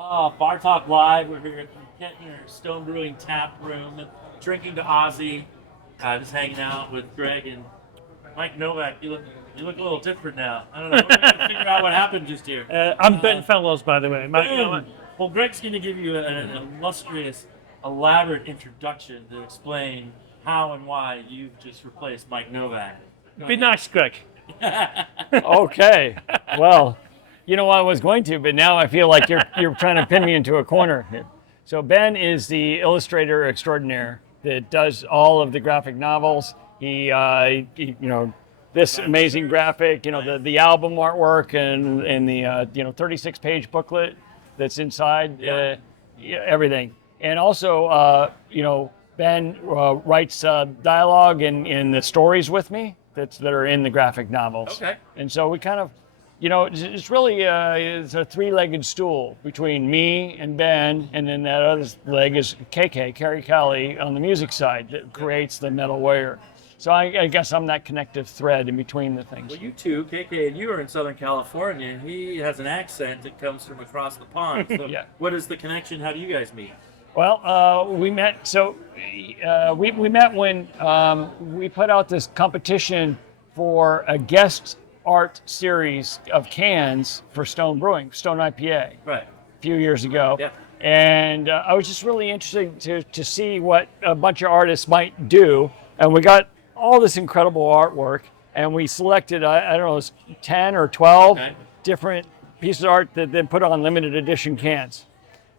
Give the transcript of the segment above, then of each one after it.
Bar Talk Live. We're here at the Kettner Stone Brewing tap room, drinking to Ozzy. Just hanging out with Greg and Mike Novak. You look a little different now. I don't know. We're trying to figure out what happened just here. I'm Ben Fellows, by the way. Well, Greg's going to give you an illustrious, elaborate introduction to explain how and why you've just replaced Mike Novak. Be nice, Greg. Okay. Well, you know I was going to, but now I feel like you're trying to pin me into a corner. So Ben is the illustrator extraordinaire that does all of the graphic novels. This amazing graphic, the album artwork and the 36-page booklet that's inside, everything. And also, Ben writes dialogue and the stories with me that are in the graphic novels. Okay. And so we kind of, it's really it's a three-legged stool between me and Ben, and then that other leg is Carrie Kelly, on the music side that creates the metal wire. So I guess I'm that connective thread in between the things. Well, you two, KK and you, are in Southern California, and he has an accent that comes from across the pond. So Yeah. What is the connection? How do you guys meet? Well, we met. So we met when we put out this competition for a guest art series of cans for Stone Brewing, Stone IPA, Right. a few years ago. Yeah. And I was just really interested to see what a bunch of artists might do. And we got all this incredible artwork, and we selected, I don't know, it was 10 or 12 different pieces of art that then put on limited edition cans.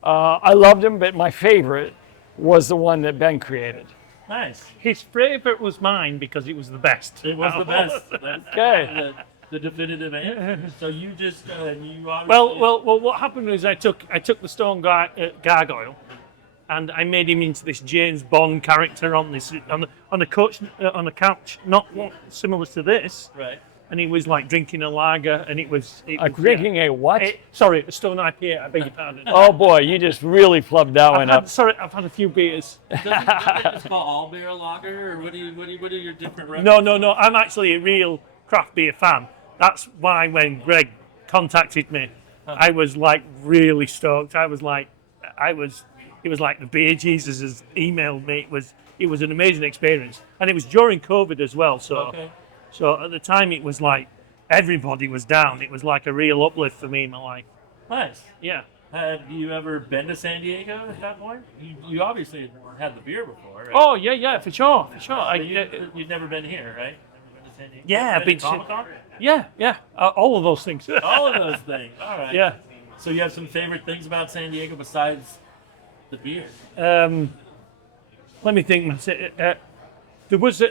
I loved them, but my favorite was the one that Ben created. Nice. His favourite was mine because it was the best. It was the best. That's Okay. the definitive answer. So you just you obviously. Well, what happened was I took the stone gargoyle, and I made him into this James Bond character on a couch, not similar to this. Right. And he was like drinking a lager, and it was Drinking a what? Sorry, a Stone IPA. I beg your pardon. Oh boy, you just really flubbed that one up. I've had a few beers. Doesn't they just call all beer lager, or what are your different No. I'm actually a real craft beer fan. That's why when Greg contacted me, I was like really stoked. It was like the Beer Jesus has emailed me. It was an amazing experience, and it was during COVID as well. So. Okay. So at the time, it was like everybody was down. It was like a real uplift for me in my life. Nice. Yeah. Have you ever been to San Diego at that point? You obviously had the beer before, right? Oh yeah, for sure. You've never been here, right? Never been to San Diego? Yeah, Been been to to- Comic-Con? Yeah. All of those things. All of those things. All right. Yeah. So you have some favorite things about San Diego besides the beer? Let me think. There was.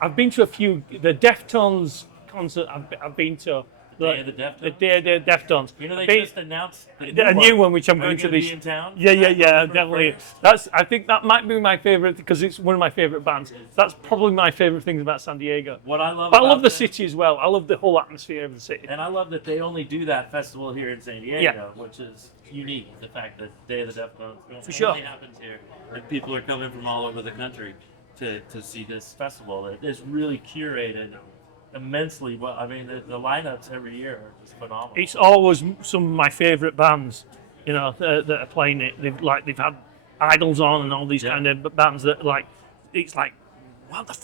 I've been to a few. The Deftones concert. I've been to. Day of the Deftones? The Day of the Deftones. You know they I've been- just announced a new one, which I'm Are going they to gonna this. be in town? Yeah, For definitely. first? I think that might be my favorite because it's one of my favorite bands. That's probably my favorite things about San Diego. What I love But I about love the them- city as well. I love the whole atmosphere of the city. And I love that they only do that festival here in San Diego, which is unique. The fact that Day of the Deftones only sure. happens here, and people are coming from all over the country to see this festival. It is really curated immensely well. I mean, the lineups every year are just phenomenal. It's always some of my favourite bands, that are playing it. They've had Idols on and all these kind of bands that it's like, what the.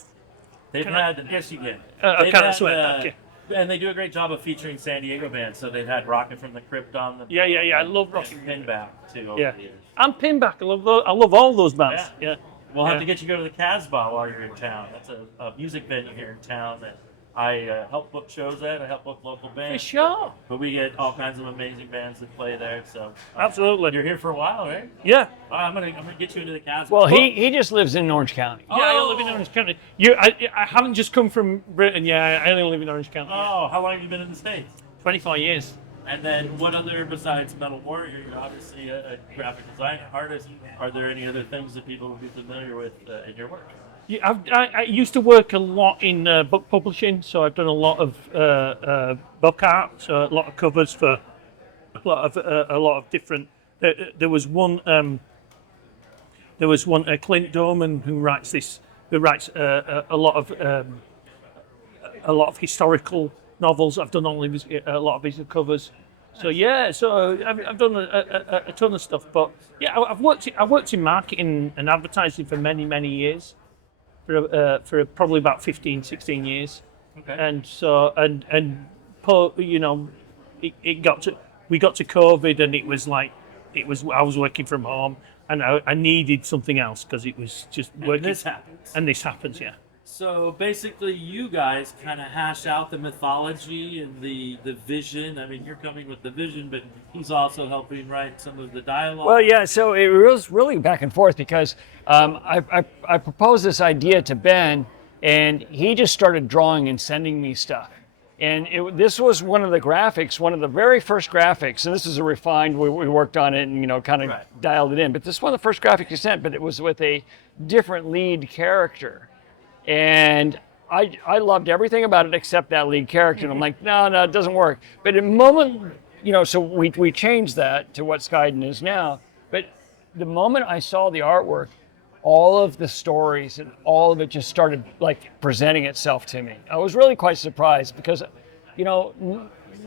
They've can I- had yes, you can. I They've can't had, swear. Okay. And they do a great job of featuring San Diego bands. So they've had Rocket from the Crypt on the Yeah. I love Rocket from the Pinback too over Yeah. the years. And Pinback. I love all those bands. Yeah. We'll have Yeah. to get you to go to the Casbah while you're in town. That's a music venue here in town that I help book shows at. I help book local For bands. sure. But we get all kinds of amazing bands that play there. So Absolutely. you're here for a while, right? Yeah. I'm gonna get you into the Casbah. Well, he just lives in Orange County. Yeah, I live in Orange County. I haven't just come from Britain. Yeah, I only live in Orange County. Oh, how long have you been in the States? 24 years. And then what other, besides Metal Warrior, you're obviously a graphic design artist. Are there any other things that people would be familiar with in your work? Yeah, I used to work a lot in book publishing, so I've done a lot of book art, so a lot of covers for a lot of different. There was one Clint Doman who writes a lot of historical novels. I've done a lot of his covers. So yeah, so I've done a ton of stuff, but yeah, I've worked in marketing and advertising for many years, for probably about 15, 16 years, Okay. and so you know, it got to we got to COVID, and it was like I was working from home, and I needed something else because it was just working. And this happens. And this happens, yeah. So basically, you guys kind of hash out the mythology and the vision. I mean, you're coming with the vision, but he's also helping write some of the dialogue. Well, yeah, so it was really back and forth because I proposed this idea to Ben, and he just started drawing and sending me stuff. And this was one of the graphics, one of the very first graphics, and this is a refined, we worked on it and, you know, kind of dialed it in. But this is one of the first graphics he sent, but it was with a different lead character. And I loved everything about it except that lead character. And I'm like, no, it doesn't work. But in a moment, you know, so we changed that to what Skyden is now. But the moment I saw the artwork, all of the stories and all of it just started like presenting itself to me. I was really quite surprised because, you know,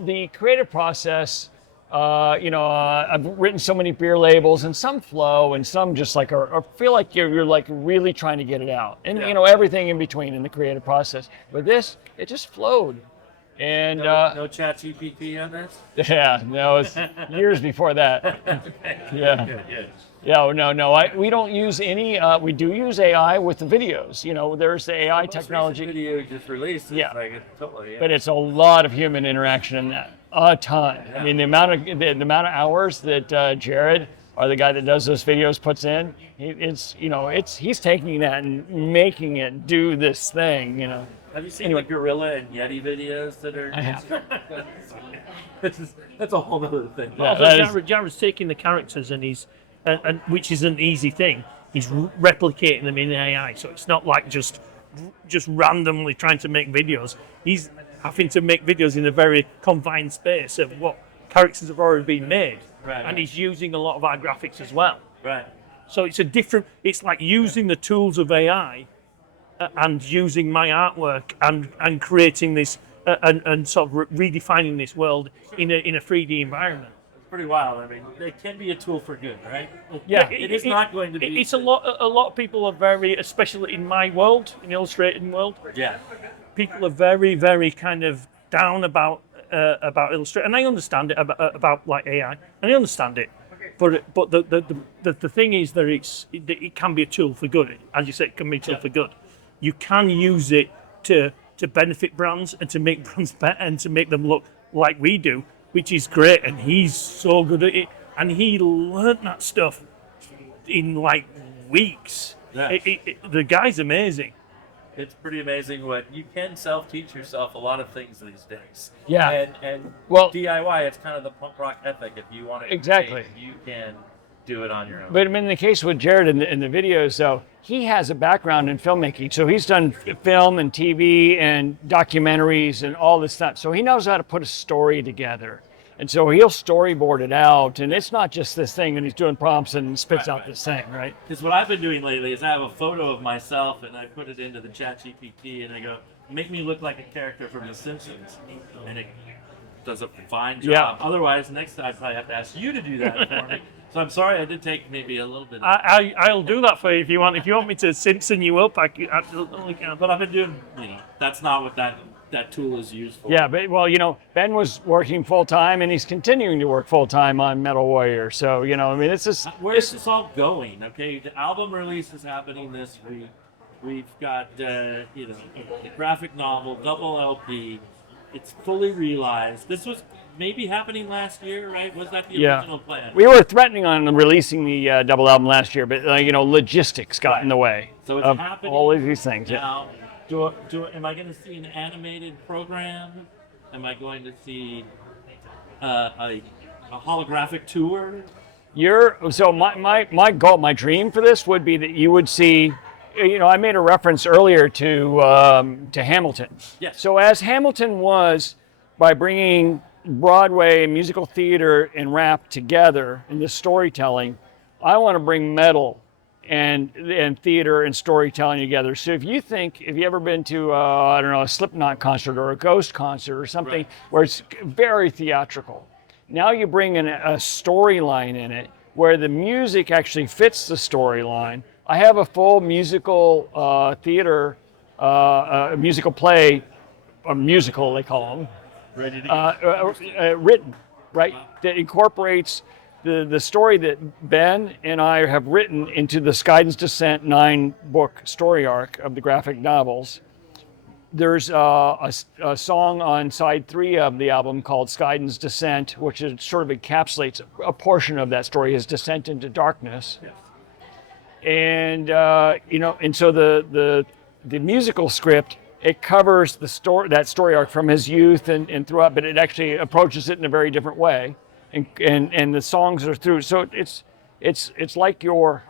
the creative process, I've written so many beer labels, and some flow and some just like or feel like you're like really trying to get it out, and you know, everything in between in the creative process. But this, it just flowed. And no chat GPT on this? Yeah, no, it's years before that. Yeah. We don't use any. We do use AI with the videos. You know, there's the AI technology. Video just released. Yeah. Totally. Yeah. But it's a lot of human interaction in that. A ton. Yeah. I mean, the amount of hours that Jared, or the guy that does those videos, puts in, he's taking that and making it do this thing. You know. Have you seen the gorilla and yeti videos that are? I have. That's a whole other thing. Yeah, Jared's taking the characters and he's, and which is an easy thing. He's replicating them in AI, so it's not like just randomly trying to make videos. He's having to make videos in a very confined space of what characters have already been made, and he's using a lot of our graphics as well. Right. So it's like using the tools of AI. And using my artwork and creating this and sort of redefining this world in a 3D environment. It's pretty wild. I mean, it can be a tool for good, right? Yeah, it is not going to be. It's a lot. A lot of people are very, especially in my world, in the illustrating world. Yeah. People are very, very kind of down about illustrating, and I understand it about like AI, and I understand it. But the thing is that it can be a tool for good. As you said, it can be a tool for good. You can use it to benefit brands and to make brands better and to make them look like we do, which is great. And he's so good at it. And he learned that stuff in like weeks. Yeah. The guy's amazing. It's pretty amazing what you can self-teach yourself a lot of things these days. Yeah. And well, DIY, it's kind of the punk rock ethic. If you want to, exactly, you can do it on your own. But I mean, in the case with Jared in the videos, though, he has a background in filmmaking. So he's done film and TV and documentaries and all this stuff. So he knows how to put a story together. And so he'll storyboard it out. And it's not just this thing and he's doing prompts and spits out this thing, right? Because what I've been doing lately is I have a photo of myself and I put it into the chat GPT and I go, make me look like a character from The Simpsons. And it does a fine job. Yeah. Otherwise, next time I have to ask you to do that for me. So I'm sorry, I did take maybe a little bit. I'll do that for you if you want. If you want me to Simpson you up, I absolutely can. But I've been doing, that's not what that tool is used for. Yeah, but well, Ben was working full time and he's continuing to work full time on Metal Warrior. So, I mean, it's just. Where's this all going? Okay, the album release is happening this week. We've got, a graphic novel, double LP. It's fully realized. This was maybe happening last year, right? Was that the original plan? We were threatening on releasing the double album last year, but logistics got in the way so it's of happening all of these things. Now, am I going to see an animated program? Am I going to see a holographic tour? My goal, my dream for this would be that you would see. I made a reference earlier to Hamilton. Yes. So as Hamilton was, by bringing Broadway, musical theater, and rap together in this storytelling, I want to bring metal and theater and storytelling together. So if you ever been to a Slipknot concert or a Ghost concert or something where it's very theatrical. Now you bring in a storyline in it where the music actually fits the storyline. I have a full musical theater, a musical play, a musical they call them, Ready to go. written, right? That incorporates the story that Ben and I have written into the Skyden's Descent 9-book story arc of the graphic novels. There's a song on side 3 of the album called Skyden's Descent, which is, sort of encapsulates a portion of that story, his descent into darkness. Yes. And and so the musical script, it covers that story arc from his youth and throughout, but it actually approaches it in a very different way. And the songs are through. So it's like you're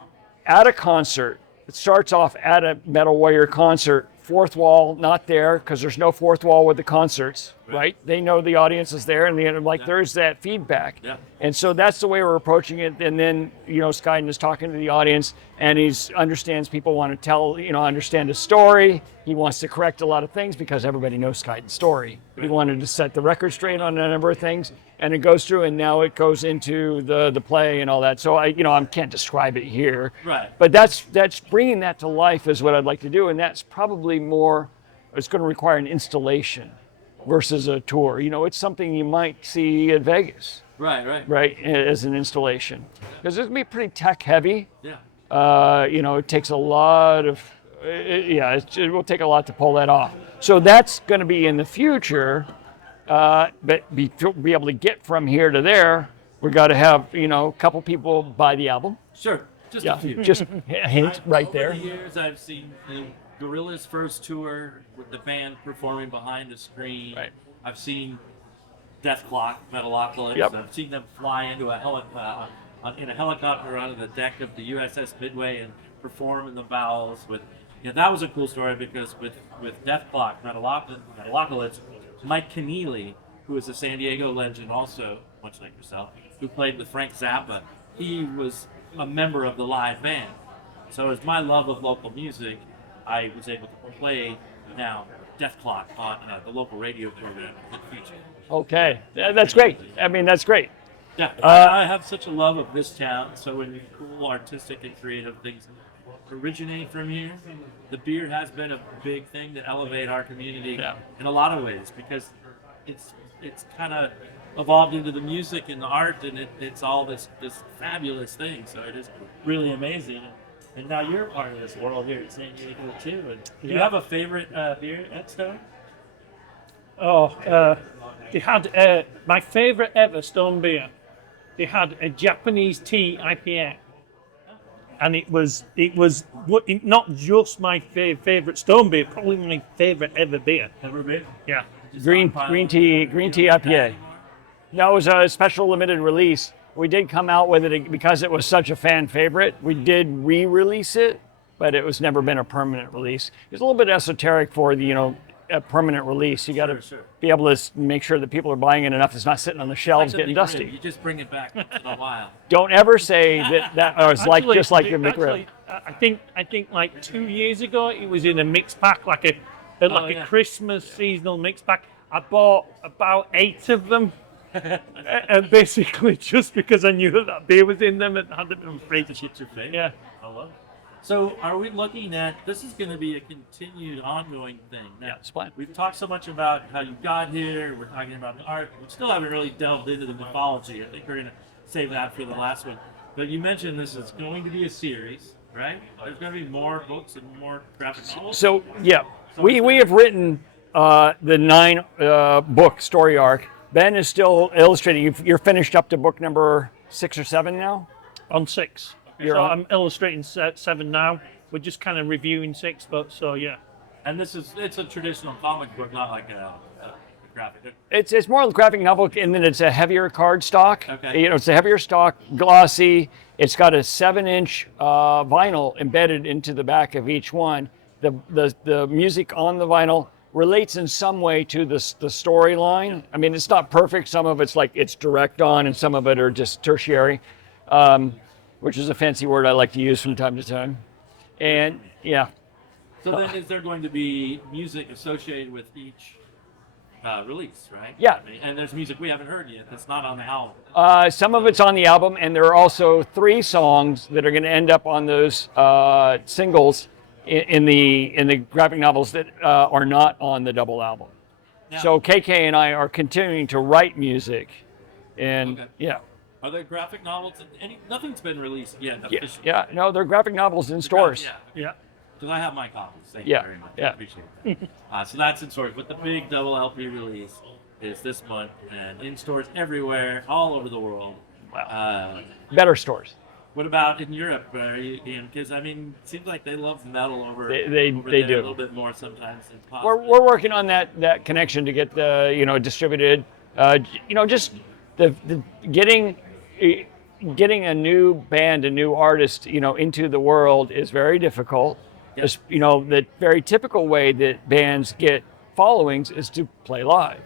at a concert. It starts off at a Metal Warrior concert. Fourth wall not there because there's no fourth wall with the concerts, right? They know the audience is there, and there's that feedback. Yeah. And so that's the way we're approaching it. And then Skyden is talking to the audience, and he understands people want to understand a story. He wants to correct a lot of things because everybody knows Skyden's story. He wanted to set the record straight on a number of things, and it goes through, and now it goes into the play and all that. So I can't describe it here, Right. but that's bringing that to life is what I'd like to do, and that's probably more. It's going to require an installation versus a tour. It's something you might see at Vegas, right, as an installation, because it's going to be pretty tech heavy. Yeah. It takes a lot of, it will take a lot to pull that off. So that's going to be in the future, but be able to get from here to there, we got to have, a couple people buy the album. Sure. Just a few. Just a hint right there. Over the years, I've seen Gorilla's first tour with the band performing behind the screen. Right. I've seen Death Clock, Metalocalypse. Yep. I've seen them fly into in a helicopter onto the deck of the USS Midway and perform in the bowels with. That was a cool story because with Death Clock, Metalocalypse, Mike Keneally, who is a San Diego legend also, much like yourself, who played with Frank Zappa, he was a member of the live band. So as my love of local music, I was able to play now Death Clock on the local radio program that featured. Okay, that's great. That's great. Yeah, I have such a love of this town. So when cool, artistic, and creative things originate from here, the beer has been a big thing to elevate our community in a lot of ways because it's kind of evolved into the music and the art, and it's all this fabulous thing. So it is really amazing. And now you're part of this world here at San Diego too. And do you have a favorite beer at Stone? They had my favorite ever Stone beer. They had a Japanese tea IPA, and it was not just my favorite Stone beer, probably my favorite ever beer. Ever beer? Yeah. Green tea IPA. No, it was a special limited release. We did come out with it because it was such a fan favorite. We did re-release it, but it was never been a permanent release. It's a little bit esoteric for the a permanent release. You got to be able to make sure that people are buying it enough. It's not sitting on the shelves getting dusty. You just bring it back in a while. Don't ever say that or it's like just like your McRib. I think like 2 years ago it was in a mixed pack, like a Christmas seasonal mixed pack. I bought about 8 of them. And basically, just because I knew that beer was in them, and had them in free to shit your face. Yeah. I love it. So, are we looking at this is going to be a continued, ongoing thing? Now, it's fine. We've talked so much about how you got here. We're talking about the art. We still haven't really delved into the mythology. I think we're going to save that for the last one. But you mentioned this is going to be a series, right? There's going to be more books and more graphic novels. So we have written the 9-book story arc. Ben is still illustrating. You're finished up to book number 6 or 7 now? On 6. I'm illustrating 7 now. We're just kind of reviewing 6, but so yeah. And it's a traditional comic book, not like a graphic. It's more of a graphic novel, and then it's a heavier card stock. Okay. It's a heavier stock, glossy. It's got a 7-inch vinyl embedded into the back of each one. The music on the vinyl relates in some way to the storyline. I mean, it's not perfect. Some of it's like it's direct on, and some of it are just tertiary, which is a fancy word I like to use from time to time. And yeah. So then, is there going to be music associated with each release, right? Yeah. I mean, and there's music we haven't heard yet that's not on the album. Some of it's on the album, and there are also 3 songs that are going to end up on those singles in the graphic novels that are not on the double album. Now, So KK and I are continuing to write music, and Okay. yeah, are there graphic novels? Nothing's been released yet yeah, officially. yeah. No, they're graphic novels in stores. Yeah. Yeah. Because I have my copies. Thank Yeah, you very much. yeah. I appreciate that. So that's in stores. But the big double LP release is this month and in stores everywhere, all over the world. Wow. Better stores. What about in Europe? Because I mean, it seems like they love metal over They over do. there a little bit more sometimes than pop. We're working on that connection to get the distributed. Just the getting a new band, a new artist, into the world is very difficult. Yep. The very typical way that bands get followings is to play live.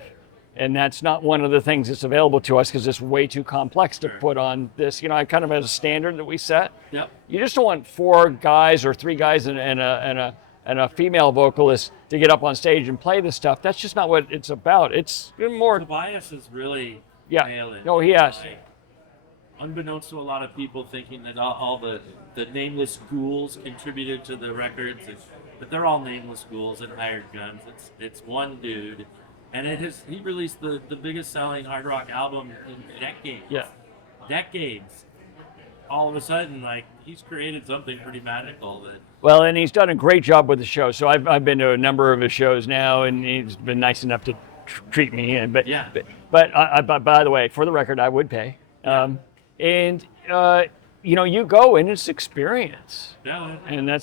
And that's not one of the things that's available to us because it's way too complex to put on this. I kind of have a standard that we set. Yep. You just don't want 4 guys or 3 guys and a female vocalist to get up on stage and play this stuff. That's just not what it's about. It's more. Tobias is really Yeah. nailing. No, he has. Like, unbeknownst to a lot of people, thinking that all the nameless ghouls contributed to the records, but they're all nameless ghouls and hired guns. It's one dude, and he released the biggest selling hard rock album in decades. Yeah. Decades. All of a sudden, like, he's created something pretty magical that. Well, and he's done a great job with the show. So I've been to a number of his shows now, and he's been nice enough to treat me. Yeah. But by the way, for the record, I would pay. You go and it's experience, Yeah. and I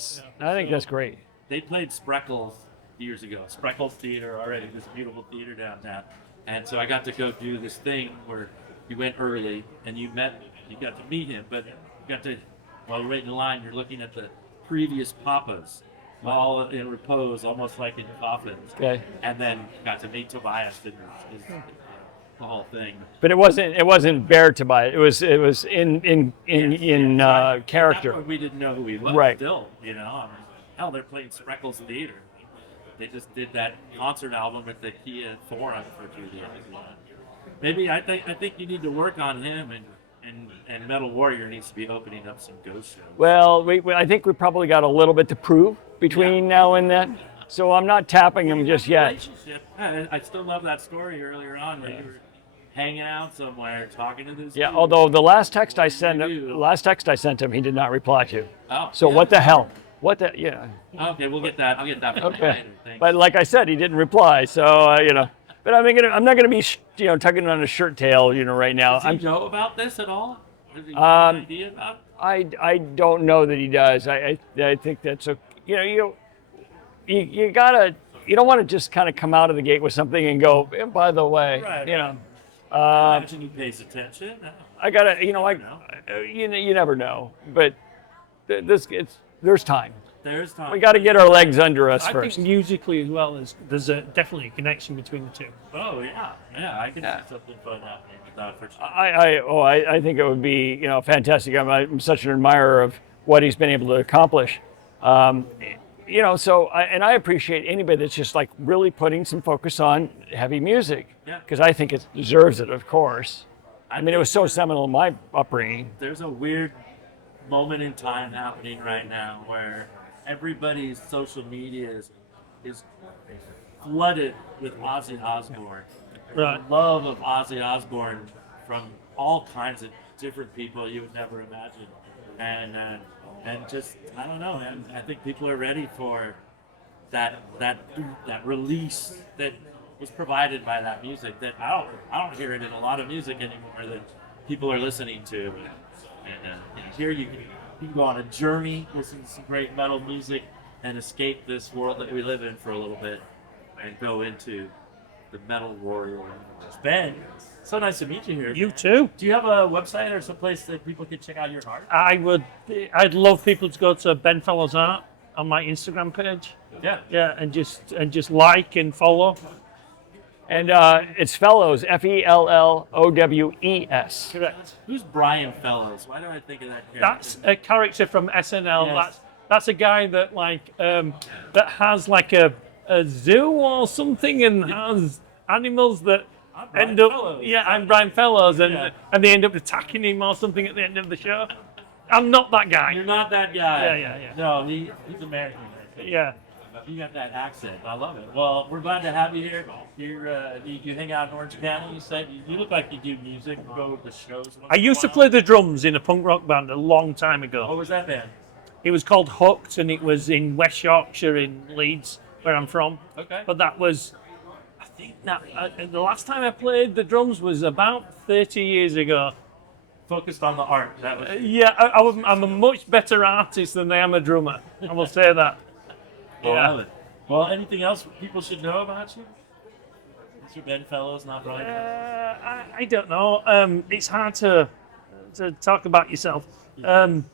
think that's great. They played Spreckles years ago. Spreckles Theater already, this beautiful theater downtown. And so I got to go do this thing where you went early and you got to meet him, but you got to, while we're waiting in line, you're looking at the previous Papas, all in repose, almost like in coffins. Okay. And then got to meet Tobias and the whole thing. But it wasn't bare to buy it. It was in character. That point we didn't know who he was. Right. Still, I mean, hell, they're playing Spreckles Theater. They just did that concert album at the Kia Forum for 2 days. Maybe I think you need to work on him, and Metal Warrior needs to be opening up some ghost shows. Well, I think we probably got a little bit to prove between now and then. So I'm not tapping him just yet. Relationship. I still love that story earlier on where you were hanging out somewhere talking to this. Yeah. dude. Although the last text I sent him, he did not reply to. Oh, So yeah. what the hell? What the? Yeah. Okay, we'll get that. I'll get that. Okay. Later. Thanks. But like I said, he didn't reply. So But I'm not gonna be tugging on his shirt tail right now. Does he know about this at all? Does he have an idea about it? I don't know that he does. I think that's you gotta, you don't want to just kind of come out of the gate with something and go, and by the way, Right. Imagine he pays attention. I gotta, you never know. But there's time. There's time. We got to get our legs under us I first. think musically as well, there's definitely a connection between the two. Oh yeah. I can see something fun happening with that for sure. I think it would be fantastic. I'm such an admirer of what he's been able to accomplish. So I appreciate anybody that's just like really putting some focus on heavy music, Yeah. because I think it deserves it, of course. I mean, it was so seminal in my upbringing. There's a weird moment in time happening right now where everybody's social media is flooded with Ozzy Osbourne. Right. The love of Ozzy Osbourne from all kinds of different people you would never imagine, and just I don't know, man. I think people are ready for that release that was provided by that music. That I don't hear it in a lot of music anymore that people are listening to, and here you can go on a journey, listen to some great metal music, and escape this world that we live in for a little bit, and go into the Metal Warrior. Ben, so nice to meet you here. You too. Do you have a website or some place that people can check out your art? I'd love people to go to Ben Fellows Art on my Instagram page. Yeah. Yeah, and just like and follow. And it's Fellows, Fellowes. Correct. Who's Brian Fellows? Why do I think of that character? That's a character from SNL. Yes. That's a guy that that has like a zoo or something and has animals that I'm Brian end up. Fellows. Yeah, I'm Brian Fellows, and Yeah. and they end up attacking him or something at the end of the show. I'm not that guy. You're not that guy. Yeah. No, he's American. Yeah. You got that accent. I love it. Well, we're glad to have you here. You hang out in Orange County. You said you look like you do music. You go to shows. I used to play the drums in a punk rock band a long time ago. What was that band? It was called Hooked, and it was in West Yorkshire in Leeds, where I'm from. Okay. But that was, I think that the last time I played the drums was about 30 years ago. Focused on the art. That was. Yeah, I'm a much better artist than I am a drummer. I will say that. I love it. Well, anything else people should know about you? Mr. Bedfellows, not Brian. I don't know. It's hard to talk about yourself. Do you have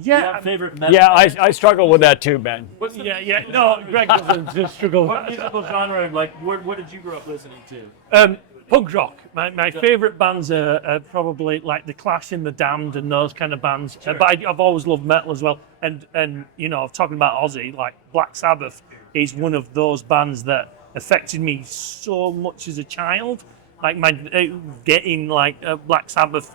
Yeah, a favorite metal? Yeah, I struggle with that too, Ben. What's the yeah. No, Greg doesn't just struggle. What musical genre? Like, what did you grow up listening to? Punk rock. My favourite bands are probably like The Clash and The Damned and those kind of bands. Sure. But I've always loved metal as well. And you know, talking about Ozzy, like Black Sabbath is one of those bands that affected me so much as a child. Like getting like Black Sabbath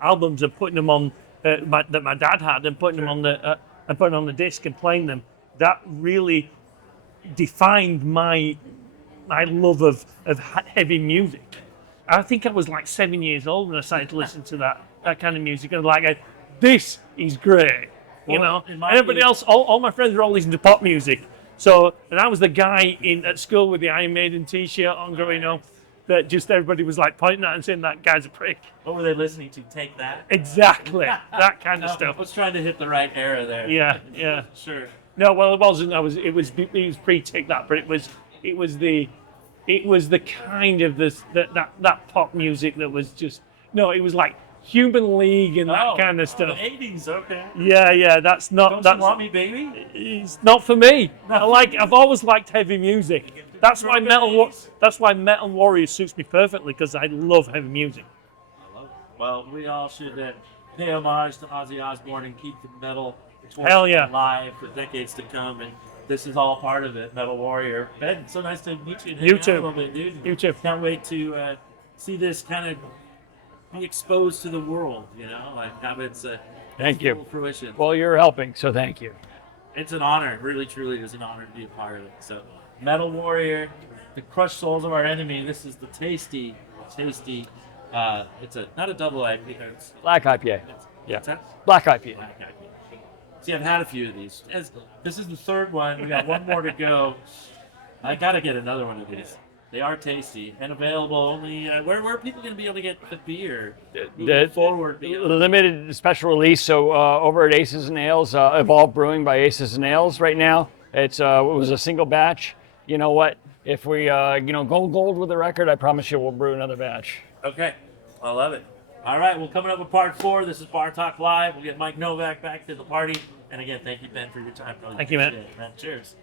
albums and putting them on that my dad had and putting them on the disc and playing them. That really defined my love of heavy music. I think I was like 7 years old when I started to listen to that kind of music. And like, this is great, you know. And everybody else, all my friends were all listening to pop music. So, and I was the guy at school with the Iron Maiden T-shirt on growing up. That just everybody was like pointing at and saying that guy's a prick. What were they listening to? Take That? Exactly, that kind of I stuff. was trying to hit the right era there. Yeah. Sure. No, well, it wasn't. It was pre-Take That, but it was the kind of that pop music that was just it was like Human League and that kind of stuff. The 80s, okay. Yeah, that's not Don't You Want Me, Baby? it's not for me. I've always liked heavy music. That's why Metal Warrior suits me perfectly because I love heavy music. I love it. Well, we all should pay homage to Ozzy Osbourne and keep the metal torch Hell yeah. alive for decades to come. And this is all part of it, Metal Warrior. Ben, so nice to meet you. And hang You out too. a little bit, dude. You too. Can't wait to see this kind of be exposed to the world. You know, like have its Thank full you. fruition. Well, you're helping, so thank you. It's an honor, really, truly, it's an honor to be a part of it. So, Metal Warrior, the crushed souls of our enemy. This is the tasty. It's not a double IPA. It's Black IPA. Yeah. what's that? Black IPA. Black IPA. See, I've had a few of these. This is the third one. We got one more to go. I gotta get another one of these. They are tasty and available only. Where are people gonna be able to get the beer? Moving forward. Limited special release. So over at Aces and Ales, Evolved Brewing by Aces and Ales right now. It was a single batch. You know what? If we go gold with the record, I promise you we'll brew another batch. Okay, I love it. All right, well, coming up with part 4. This is Bar Talk Live. We'll get Mike Novak back to the party. And again, thank you, Ben, for your time. Really Thank you, man. appreciate it, man. Cheers.